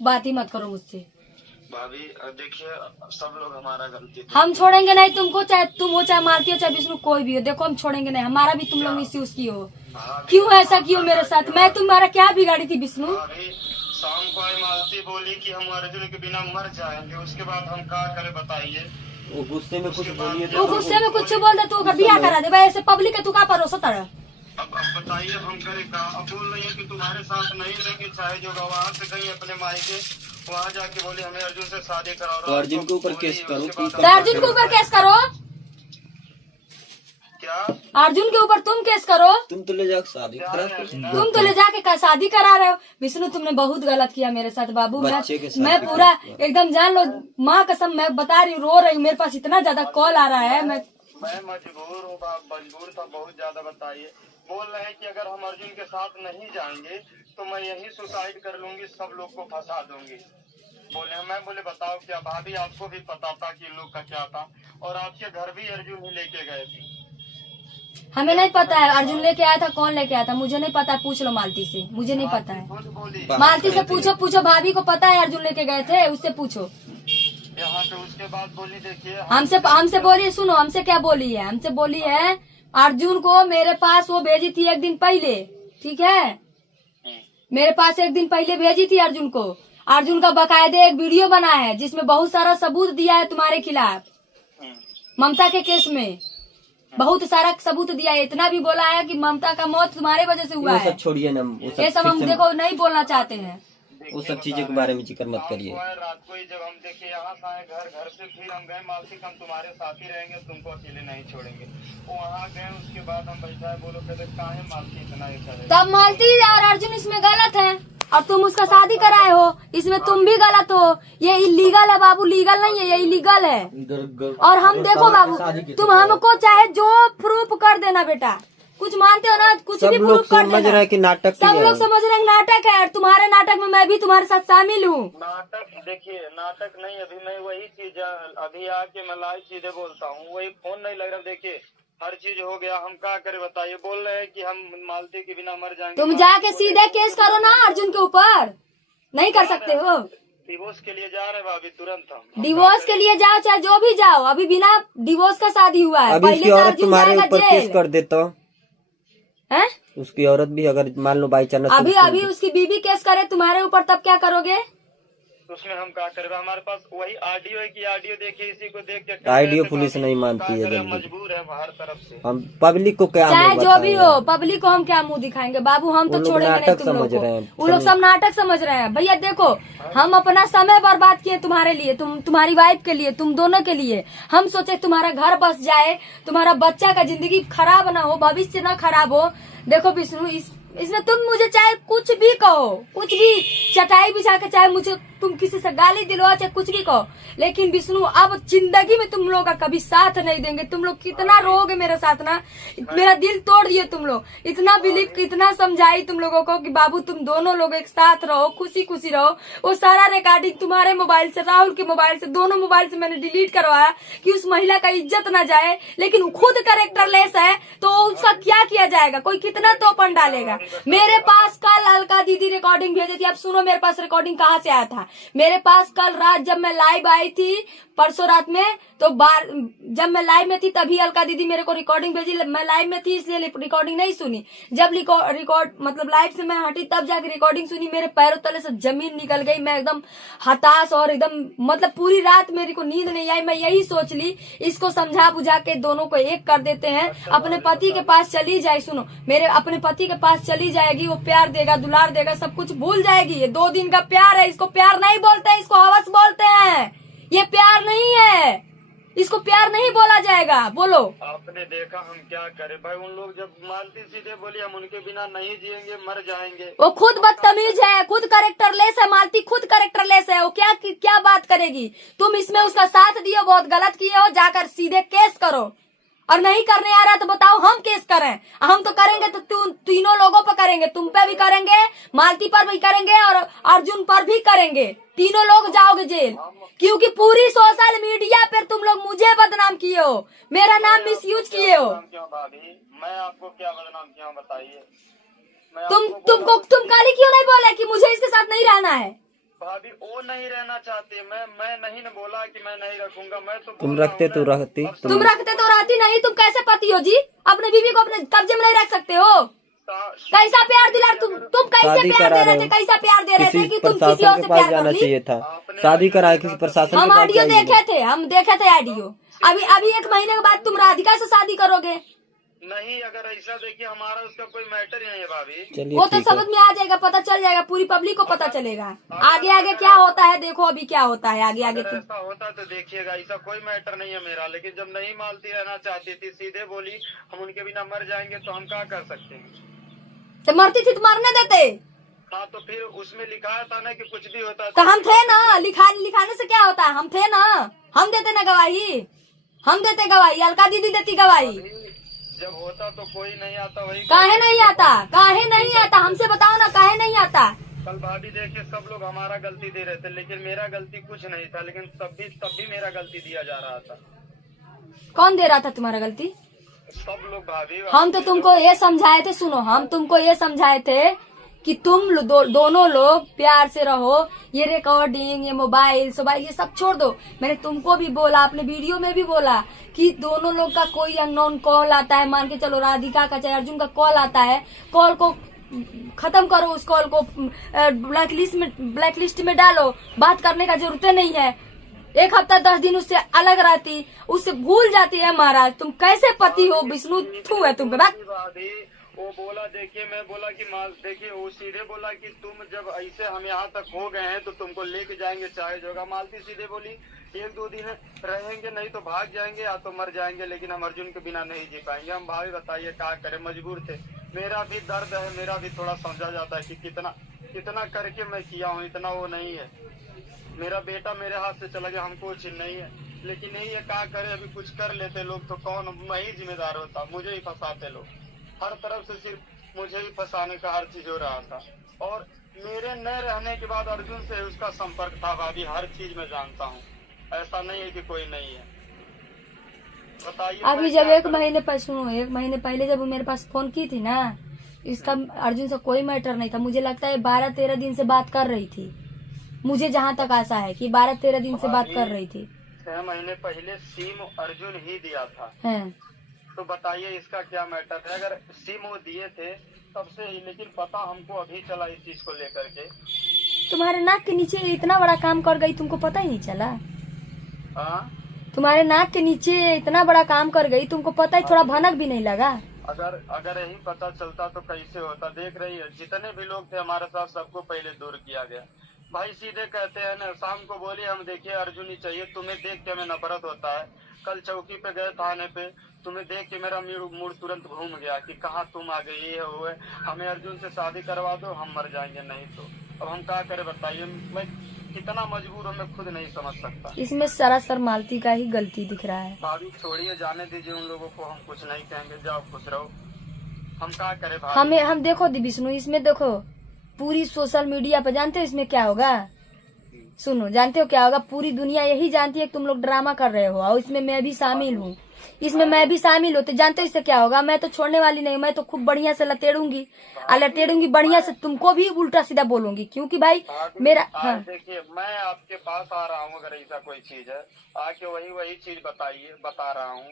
बात ही मत करो मुझसे। भाभी देखिए, सब लोग हमारा गलती हम छोड़ेंगे नहीं तुमको, चाहे तुम हो चाहे मालती हो चाहे विष्णु कोई भी हो। देखो हम छोड़ेंगे नहीं, हमारा भी तुम लोग मिसयूज की हो। क्यों ऐसा क्यों मेरे साथ? मैं तुम्हारा क्या बिगाड़ी थी विष्णु? भाभी शाम को आई मालती बोली कि हम अर्जुन के बिना मर जाएंगे, उसके बाद हम क्या करें बताइए। वो गुस्से में कुछ बोलिए तो गुस्से में कुछ बोल दे, तू बिया करा दे भाई। ऐसे पब्लिक है, तू का भरोसा तारा? अब बताइए हम करें क्या। अब बोल रही है कि तुम्हारे साथ नहीं रहेंगे, चाहे जो वहाँ से कहीं अपने मायके वहाँ जाके बोली हमें अर्जुन से शादी कराओ। तो अर्जुन के ऊपर केस करो। तो अर्जुन के ऊपर केस करो। क्या अर्जुन के ऊपर तुम केस करो। तुम तो ले जाकर शादी करा। तुम तो ले जाके शादी करा रहे हो। विष्णु तुमने बहुत गलत किया मेरे साथ बाबू। मैं पूरा एकदम जान लो, माँ कसम मैं बता रही हूँ, रो रही हूँ। मेरे पास इतना ज्यादा कॉल आ रहा है। मैं मजबूर हूँ, मजबूर था बहुत ज्यादा। बताइए, बोल रहे हैं कि अगर हम अर्जुन के साथ नहीं जाएंगे तो मैं यही सुसाइड कर लूंगी, सब लोग को फंसा दूंगी। बोले मैं बोले बताओ क्या भाभी, आपको भी पता था कि इन लोग का क्या था, और आपके घर भी अर्जुन ही लेके गए थे। हमें नहीं पता है अर्जुन लेके आया था, कौन लेके आया था मुझे नहीं पता। पूछ लो मालती से, मुझे नहीं पता है। मालती से पूछो, पूछो भाभी को पता है अर्जुन लेके गए थे, उससे पूछो। यहाँ पे उसके बाद बोली देखिए, हमसे बोली, सुनो हमसे क्या बोली है। हमसे बोली है अर्जुन को मेरे पास वो भेजी थी एक दिन पहले, ठीक है? मेरे पास एक दिन पहले भेजी थी अर्जुन को। अर्जुन का बकायदे एक वीडियो बना है जिसमें बहुत सारा सबूत दिया है तुम्हारे खिलाफ। ममता के केस में बहुत सारा सबूत दिया है। इतना भी बोला है कि ममता का मौत तुम्हारे वजह से हुआ है। छोड़िए ना, ये सब हम देखो नहीं बोलना चाहते हैं। वो सब चीजों के बारे में जिक्र मत करिए। रात को ही जब हम देखे यहाँ से आए घर से, फिर हम गए मालती हम तुम्हारे साथ ही रहेंगे, तुमको अकेले नहीं छोड़ेंगे। वो वहाँ गए, उसके बाद हम बैठा बोलो कहते काहे मालती इतना ऐसा। तब मालती और अर्जुन इसमें गलत है और तुम उसका शादी कराए हो, इसमें तुम भी गलत हो। ये इलीगल है बाबू, लीगल नहीं है, ये इलीगल है। और हम देखो बाबू, तुम हमको चाहे जो प्रूफ कर देना बेटा, कुछ मानते हो ना, कुछ भी प्रूफ कर देना। समझ रहे हैं कि नाटक, सब लोग समझ रहे हैं नाटक है, और तुम्हारे नाटक में मैं भी तुम्हारे साथ शामिल हूँ। नाटक देखिए, नाटक नहीं। अभी मैं वही चीज अभी आके मैं लाइव चीजें बोलता हूँ, वही फोन नहीं लग रहा। देखिए हर चीज हो गया, हम क्या करें बताइए। बोल रहे हैं कि हम मालती के बिना मर जाएंगे। तुम जाके सीधे केस करो ना अर्जुन के ऊपर, नहीं कर सकते हो? डिवोर्स के लिए जा रहे हैं भाभी, तुरंत हम डिवोर्स के लिए जाओ, चाहे जो भी जाओ। अभी बिना डिवोर्स का शादी हुआ है। पहले तो अर्जुन जाएगा जेल। कर देता है उसकी औरत भी, अगर मान लो बाई चांस अभी उसकी बीवी केस करे तुम्हारे ऊपर, तब क्या करोगे? उसमें हम क्या करें? हमारे पास वही ऑडियो है कि ऑडियो देखिए, इसी को देख के ऑडियो पुलिस नहीं मानती है जल्दी। मजबूर है हर तरफ से। हम पब्लिक को क्या चाहे जो भी हो, पब्लिक को हम क्या मुंह दिखाएंगे बाबू? हम तो छोड़ेंगे नहीं तुम लोग को। वो लोग सब नाटक समझ रहे हैं भैया। देखो हम अपना समय बर्बाद किए तुम्हारे लिए, तुम्हारी वाइफ के लिए, तुम दोनों के लिए। हम सोचे तुम्हारा घर बस जाए, तुम्हारा बच्चा का जिंदगी खराब ना हो, भविष्य ना खराब हो। देखो विष्णु, इसमें तुम मुझे चाहे कुछ भी कहो, कुछ भी चटाई बिछा के, चाहे मुझे तुम किसी से गाली दिलवा, चाहे कुछ भी कहो, लेकिन विष्णु अब जिंदगी में तुम लोग का कभी साथ नहीं देंगे। तुम लोग कितना रोगे मेरे साथ ना, मेरा दिल तोड़ दिए तुम लोग। इतना बिलीव, इतना समझाई तुम लोगों को कि बाबू तुम दोनों लोग एक साथ रहो, खुशी खुशी रहो। वो सारा रिकॉर्डिंग तुम्हारे मोबाइल से, राहुल के मोबाइल से, दोनों मोबाइल से मैंने डिलीट करवाया कि उस महिला का इज्जत ना जाए। लेकिन खुद कैरेक्टरलेस है तो उसका क्या किया जाएगा? कोई कितना तोपन डालेगा? मेरे पास कल अलका दीदी रिकॉर्डिंग भेजी थी। अब सुनो मेरे पास रिकॉर्डिंग कहाँ से आया था। मेरे पास कल रात जब मैं लाइव आई थी, परसों रात में, तो जब मैं लाइव में थी तभी अलका दीदी मेरे को रिकॉर्डिंग भेजी। मैं लाइव में थी इसलिए रिकॉर्डिंग नहीं सुनी। जब रिकॉर्ड मतलब लाइव से मैं हटी तब जाके रिकॉर्डिंग सुनी। मेरे पैरों तले से जमीन निकल गई। मैं एकदम हताश और एकदम मतलब पूरी रात मेरे को नींद नहीं आई। मैं यही सोच ली इसको समझा बुझा के दोनों को एक कर देते हैं। अपने पति के पास चली जाए, सुनो मेरे, अपने पति के पास चली जाएगी, वो प्यार देगा, दुलार देगा, सब कुछ भूल जाएगी। ये 2 दिन का प्यार है, इसको प्यार नहीं बोलते हैं, इसको हवस बोलते हैं। ये प्यार नहीं है, इसको प्यार नहीं बोला जाएगा। बोलो आपने देखा हम क्या करें भाई। उन लोग जब मालती सीधे बोली हम उनके बिना नहीं जिएंगे, मर जाएंगे। वो खुद बदतमीज है, खुद कैरेक्टरलेस है। मालती खुद कैरेक्टरलेस है। वो क्या बात करेगी? तुम इसमें उसका साथ दियो, बहुत गलत किए हो। जाकर सीधे केस करो, और नहीं करने आ रहा तो बताओ हम केस करें। हम तो करेंगे तो तीनों लोगों पर करेंगे, तुम पे भी करेंगे, मालती पर भी करेंगे, और अर्जुन पर भी करेंगे। तीनों लोग जाओगे जेल, क्योंकि पूरी सोशल मीडिया पर तुम लोग मुझे बदनाम किए हो, मेरा नाम मिसयूज किए हो। क्यों भाभी, मैं आपको क्या बदनाम किया बताइए? तुम काली क्यों नहीं बोले कि मुझे इसके साथ नहीं रहना है? भाभी वो नहीं रहना चाहती। मैं नहीं न बोला कि मैं नहीं रखूंगा। मैं तो तुम बोल रहा रखते हूं, तो मैं- रखती। अब तुम रखते तो रहती नहीं। तुम कैसे पति हो जी? अपने बीवी को अपने कब्जे में नहीं रख सकते हो? कैसा प्यार दिला? तुम कैसे शादी प्यार करा दे रहे रहे थे? हो। कैसा प्यार दे रहे थे किसी कि तुम किसी प्रशासन और के से पास प्यार कर जाना ली? चाहिए था। आपने शादी ऑडियो कराए देखा किसी था, प्रशासन हम के पास ऑडियो जाइए। देखे थे, हम देखे थे ऑडियो। अभी 1 महीने के बाद तुम राधिका से शादी करोगे? नहीं, अगर ऐसा देखिए हमारा उसका कोई मैटर ही नहीं है भाभी। चलिए वो तो ठीक है। समझ में आ जाएगा, पता चल जाएगा, पूरी पब्लिक को पता चलेगा। आगे आगे क्या होता है देखो, अभी क्या होता है आगे आगे। अगर ऐसा होता तो देखिएगा, ऐसा कोई मैटर नहीं है मेरा। लेकिन जब नहीं मालती रहना चाहती थी, सीधे बोली हम उनके बिना मर जाएंगे, तो हम क्या कर सकते हैं? तो मरती थी तो मरने देते। हाँ, तो फिर उसमें लिखा था ना कि कुछ भी होता है तो हम थे ना, लिखाने से क्या होता है? हम थे ना, हम देते ना गवाही, हम देते गवाही, अलका दीदी देती गवाही। जब होता तो कोई नहीं आता। वही काहे नहीं आता? काहे नहीं आता? हमसे बताओ ना, काहे नहीं आता? कल भाभी देखिए, सब लोग हमारा गलती दे रहे थे, लेकिन मेरा गलती कुछ नहीं था। लेकिन तब भी मेरा गलती दिया जा रहा था। कौन दे रहा था तुम्हारा गलती? सब लोग भाभी। हम तो तुमको ये समझाए थे, सुनो, हम तुमको ये समझाए थे कि तुम दोनों लोग प्यार से रहो। ये रिकॉर्डिंग, ये मोबाइल ये सब छोड़ दो। मैंने तुमको भी बोला, अपने वीडियो में भी बोला कि दोनों लोग का कोई अननोन कॉल आता है, मान के चलो राधिका का चाहे अर्जुन का कॉल आता है, कॉल को खत्म करो, उस कॉल को ब्लैक लिस्ट में डालो। बात करने का जरूरत नहीं है। 1 हफ्ता 10 दिन उससे अलग रहती, उससे भूल जाती है। महाराज तुम कैसे पति हो विष्णु? थू है तुम पे बात। भाभी वो बोला, देखिए मैं बोला कि देखिए वो सीधे बोला कि तुम जब ऐसे हम यहाँ तक हो गए हैं तो तुमको लेके जाएंगे चाहे जोगा। मालती सीधे बोली 1-2 दिन रहेंगे, नहीं तो भाग जाएंगे या तो मर जाएंगे, लेकिन हम अर्जुन के बिना नहीं जी पाएंगे। हम भाभी बताइए क्या करें, मजबूर थे। मेरा भी दर्द है, मेरा भी थोड़ा समझा जाता है कि कितना करके मैं किया हूँ, इतना वो नहीं है। मेरा बेटा मेरे हाथ से चला गया, हमको कुछ नहीं है, लेकिन नहीं है क्या करे। अभी कुछ कर लेते लोग तो कौन, मैं ही जिम्मेदार होता। मुझे ही फंसाते लोग, हर तरफ से सिर्फ मुझे ही फंसाने का हर चीज हो रहा था। और मेरे न रहने के बाद अर्जुन से उसका संपर्क था भाभी, हर चीज मैं जानता हूँ। ऐसा नहीं है कि कोई नहीं है। बताइए अभी जब 1 महीने पहले, सुनो, 1 महीने पहले जब वो मेरे पास फोन की थी ना, इसका अर्जुन से कोई मैटर नहीं था। मुझे लगता है 12-13 दिन से बात कर रही थी। मुझे जहाँ तक आशा है कि 12-13 दिन से बात कर रही थी। 6 महीने पहले सिम अर्जुन ही दिया था। है तो बताइए इसका क्या मैटर है? अगर सिम वो दिए थे तब से ही, लेकिन पता हमको अभी चला इस चीज को लेकर के। तुम्हारे नाक के नीचे इतना बड़ा काम कर गई, तुमको पता ही नहीं चला? हाँ, तुम्हारे नाक के नीचे इतना बड़ा काम कर गई, तुमको पता ही, थोड़ा भनक भी नहीं लगा? अगर यही पता चलता तो कैसे होता। देख रही है जितने भी लोग थे हमारे साथ, सबको पहले दूर किया गया। भाई सीधे कहते हैं ना, शाम को बोली हम देखिए अर्जुन ही चाहिए, तुम्हें देख के हमें नफरत होता है। कल चौकी पे गए थाने पे, तुम्हें देख के मेरा मूड तुरंत घूम गया कि कहाँ तुम आ गई, ये हो है। हमें अर्जुन से शादी करवा दो, हम मर जाएंगे, नहीं तो अब हम क्या करें बताइए। मैं कितना मजबूर हूँ, मैं खुद नहीं समझ सकता। इसमें सरासर मालती का ही गलती दिख रहा है। भाभी छोड़िए, जाने दीजिए उन लोगों को, हम कुछ नहीं कहेंगे, जाओ खुश रहो। हम क्या करें भाभी? हम देखो विष्णु, इसमें देखो पूरी सोशल मीडिया पे, जानते हो इसमें क्या होगा? सुनो, जानते हो क्या होगा? पूरी दुनिया यही जानती है कि तुम लोग ड्रामा कर रहे हो, और इसमें मैं भी शामिल हूँ। इसमें मैं भी शामिल होते। जानते हो इससे क्या होगा? मैं तो छोड़ने वाली नहीं, मैं तो खूब बढ़िया से लतेड़ूंगी, लतेड़ूंगी बढ़िया से, तुमको भी उल्टा सीधा बोलूंगी, क्योंकि भाई मेरा। हाँ देखिए, मैं आपके पास आ रहा हूँ, अगर ऐसा कोई चीज है आके वही चीज बताइए, बता रहा हूँ।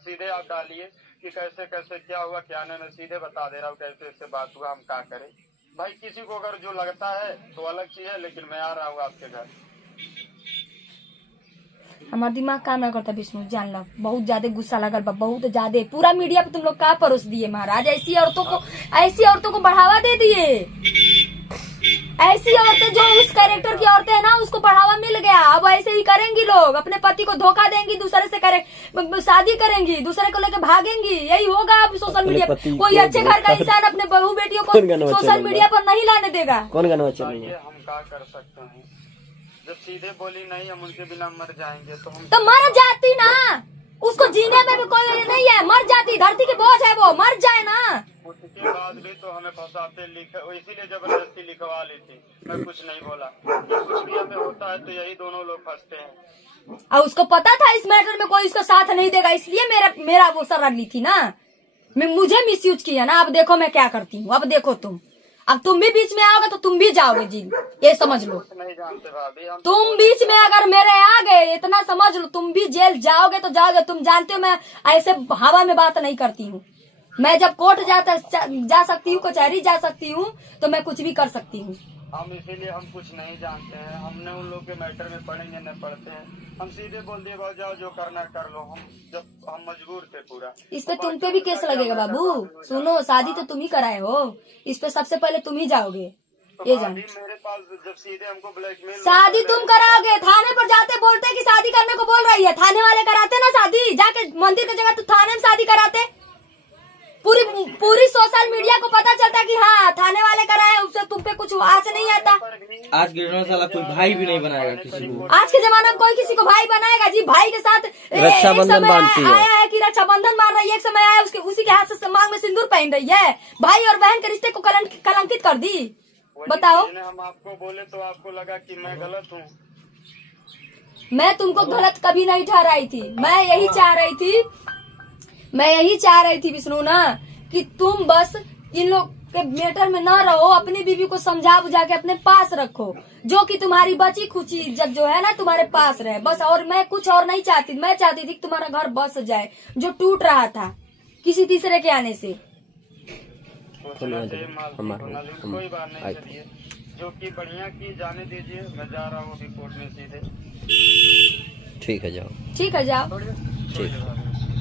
सीधे आप डालिए कि कैसे कैसे क्या हुआ क्या नहीं, मैं सीधे बता दे रहा हूँ कैसे इससे बात हुआ, हम क्या करें। भाई किसी को अगर जो लगता है तो अलग चीज है, लेकिन मैं आ रहा हूँ आपके घर। हमारा दिमाग काम ना करता विष्णु, जान लो। बहुत ज्यादा गुस्सा लगल बा, बहुत ज्यादा। पूरा मीडिया पे तुम लोग का परोस दिए महाराज। ऐसी औरतों को बढ़ावा दे दिए। ऐसी औरतें जो उस कैरेक्टर की औरतें है ना, उसको बढ़ावा मिल गया। अब ऐसे ही करेंगी लोग, अपने पति को धोखा देंगी, दूसरे से शादी करेंगी, दूसरे को लेकर भागेंगी। यही होगा अब सोशल मीडिया पर। कोई अच्छे घर का इंसान अपने बहू बेटियों को सोशल मीडिया पर नहीं लाने देगा। कौन गाना चलेंगे? हम क्या कर सकते हैं? जब सीधे बोली नहीं हम उनके बिना मर जाएंगे, तो हम तो मर जाती ना। उसको जीने में भी कोई नहीं है, मर जाती। धरती की बोझ है वो, मर जाए ना। उसके बाद भी तो हमें फंसाते, इसीलिए जबरदस्ती लिखवा ली थी। मैं कुछ नहीं बोला। कुछ भी हमें होता है तो यही दोनों लोग फंसते हैं। और उसको पता था इस मैटर में कोई उसका साथ नहीं देगा, इसलिए मेरा वो शरण ली थी ना। मुझे मिसयूज किया ना। अब देखो मैं क्या करती हूँ, अब देखो तुम। अब तुम भी बीच में आओगे तो तुम भी जाओगे जेल, ये समझ लो। कुछ नहीं जानते भाभी हम। तुम बीच में अगर मेरे आ गए इतना समझ लो, तुम भी जेल जाओगे तो जाओगे। तुम जानते हो मैं ऐसे हवा में बात नहीं करती हूँ। मैं जब कोर्ट जा सकती हूँ, कचहरी जा सकती हूँ, तो मैं कुछ भी कर सकती हूँ। हम इसीलिए हम कुछ नहीं जानते हैं, हमने उन लोग के मैटर में पढ़ेंगे न पढ़ते हैं। हम सीधे बोल दिए बाबू जाओ जो करना कर लो, हम मजबूर थे पूरा। इस पे तुम पे भी केस लगेगा बाबू। सुनो, शादी तो तुम ही कराए हो, इस पे सबसे पहले तुम ही जाओगे, ये जान। मेरे पास जब सीधे हमको ब्लैकमेल, शादी तुम कराओगे, थाने पर जाते बोलते कि शादी करने को बोल रही है, थाने वाले कराते ना शादी, जाके मंदिर की जगह तो थाने में शादी कराते। पूरी सोशल मीडिया को पता चलता कि हाँ थाने वाले कराए, उससे तुम पे कुछ आज नहीं आता। आज के जमाने साला कोई भाई भी नहीं बनाएगा किसी को। आज के जमाने में कोई किसी को भाई बनाएगा जी? भाई के साथ रक्षाबंधन बांधती है। आया है कि रक्षाबंधन मार रही है, एक समय आया उसी के हाथ से मांग में सिंदूर पहन रही है। भाई और बहन के रिश्ते को कलंकित कर दी। बताओ, हम आपको बोले तो आपको लगा कि मैं गलत हूँ। मैं तुमको गलत कभी नहीं ठहराई थी। मैं यही चाह रही थी विष्णु ना, कि तुम बस इन लोग के मैटर में न रहो, अपनी बीवी को समझा बुझा के अपने पास रखो, जो कि तुम्हारी बची खुची इज्जत जो है ना तुम्हारे पास रहे बस। और मैं कुछ और नहीं चाहती, मैं चाहती थी कि तुम्हारा घर बस जाए, जो टूट रहा था किसी तीसरे के आने से। कोई बात नहीं, चलिए जो कि बढ़िया की जाने दीजिए। मैं जा रहा हूँ अभी कोर्ट में सीधे। ठीक है जाओ। ठीक है जाओ। ठीक है।